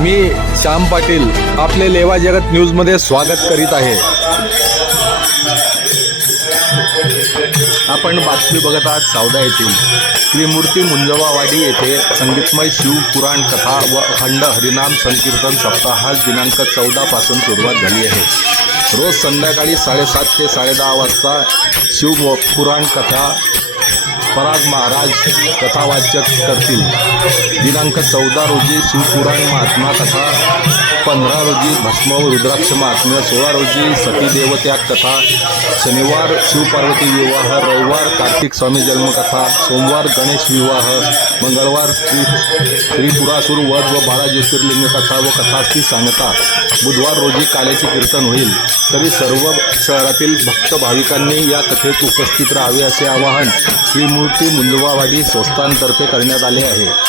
मी श्याम पाटील आपले लेवा जगत न्यूजमध्ये स्वागत करीत आहे. आपण बातमी बघत आहात सावदा येथील त्रिमूर्ती मुंजवावाडी येथे संगीतमय शिव पुराण कथा व अखंड हरिनाम संकीर्तन सप्ताहास दिनांक चौदापासून सुरुवात झाली आहे. रोज संध्याकाळी साडेसात ते साडेदहा वाजता शिव पुराण कथा पराग महाराज कथावाचक करतील. दिनांक चौदा रोजी शिवपुराण महात्मा कथा पंधरा रोजी भस्म व रुद्राक्ष महात्म्य सोळा रोजी सतीदेवत्या कथा शनिवार शिवपार्वती विवाह रविवार कार्तिक स्वामी जन्मकथा सोमवार गणेश विवाह मंगळवार श्री त्रिपुरासूर वध व बाळा ज्योतिर्लिंग कथा व कथाची सांगता. बुधवार रोजी काल्याचे कीर्तन होईल. तरी सर्व शहरातील भक्त भाविकांनी या कथेत उपस्थित राहावे असे आवाहन श्रीमूर्ती मुंदवावाडी संस्थांतर्फे करण्यात आले आहे.